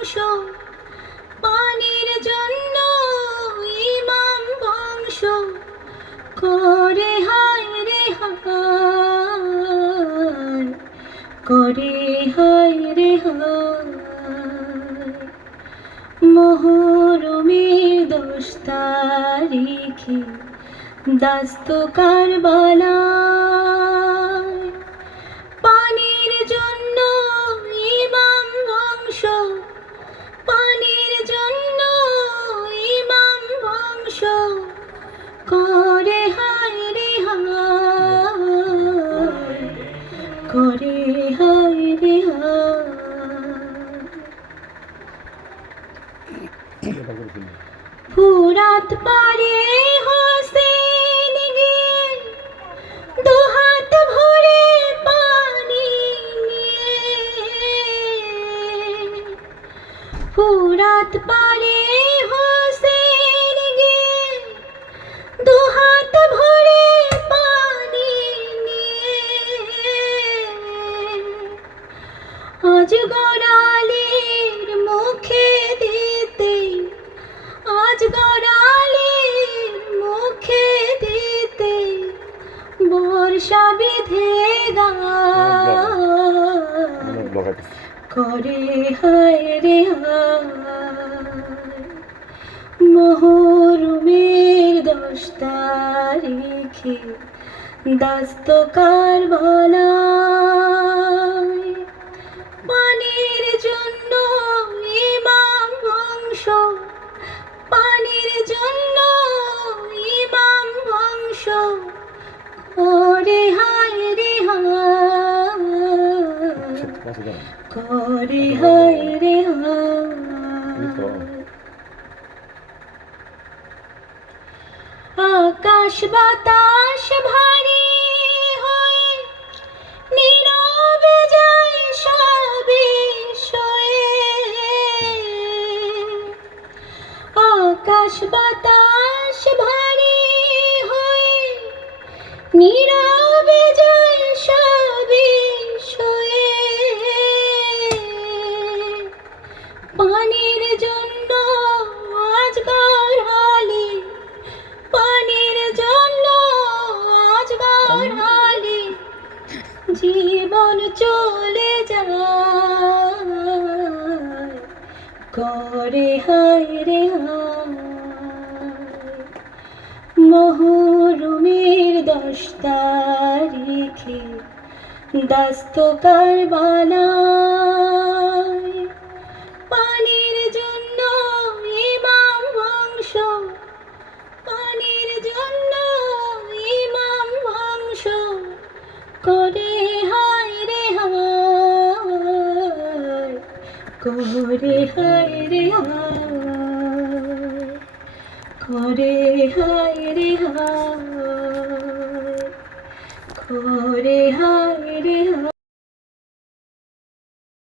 বংশ, পানির জন্য ইমাম বংশ, করে হায় রে হায়, করে হায় রে হায়। মোহরমের দশ তারিখে দাস্তকার বালায় ফুরাত পারে হোসেন গিয়ে দুহাত ভরে পানি নিয়ে। ফুরাত পারে হোসেন গিয়ে দুহাত ভরে পানি নিয়ে। আজ গড়ালের বর্ষা বিধে করে হায় রে মোহরমের দশ তারিখে দাস্তকার বলায় হায় করে হায় রে আকাশ বাতাস ভারী হয়ে নীরবে যায় সবে শয়ে আকাশ বাতাস ভারী হয়ে নীরবে যায় সবে পানির জন্য আজ গড়ালে পানির জন্য আজ গড়ালে জীবন চলে যায়। করে হায় রে মহরমের দশ তারিখে দাস্তকার বালায় করে হায় রে হায় করে হায় রে হায় করে হায় রে হায়